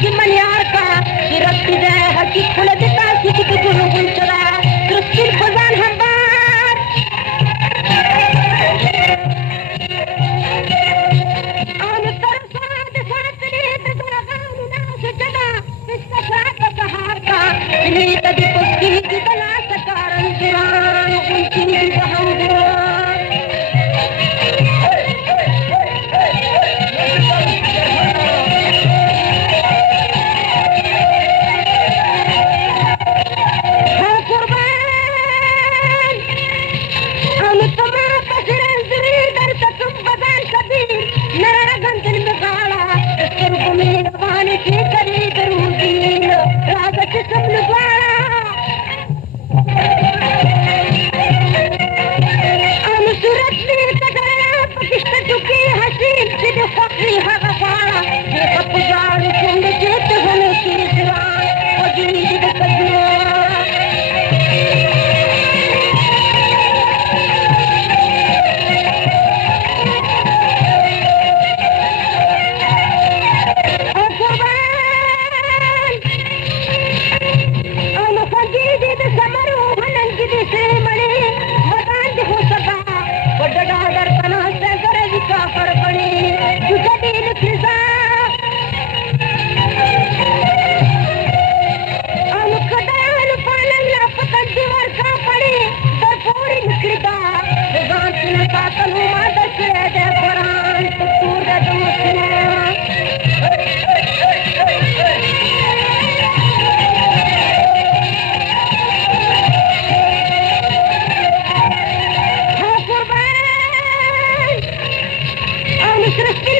की मनियार का कि रत्ती जय हकी खुले दिता कि गुरु गुंचरा सृष्टि खजान हम बार आन तरसाद सातरी तगरागान नाश जगा इसका साथ सहार का इन्हीं तभी पुष्टि की तलाश कारण दुरान उनकी बहम सृष्टि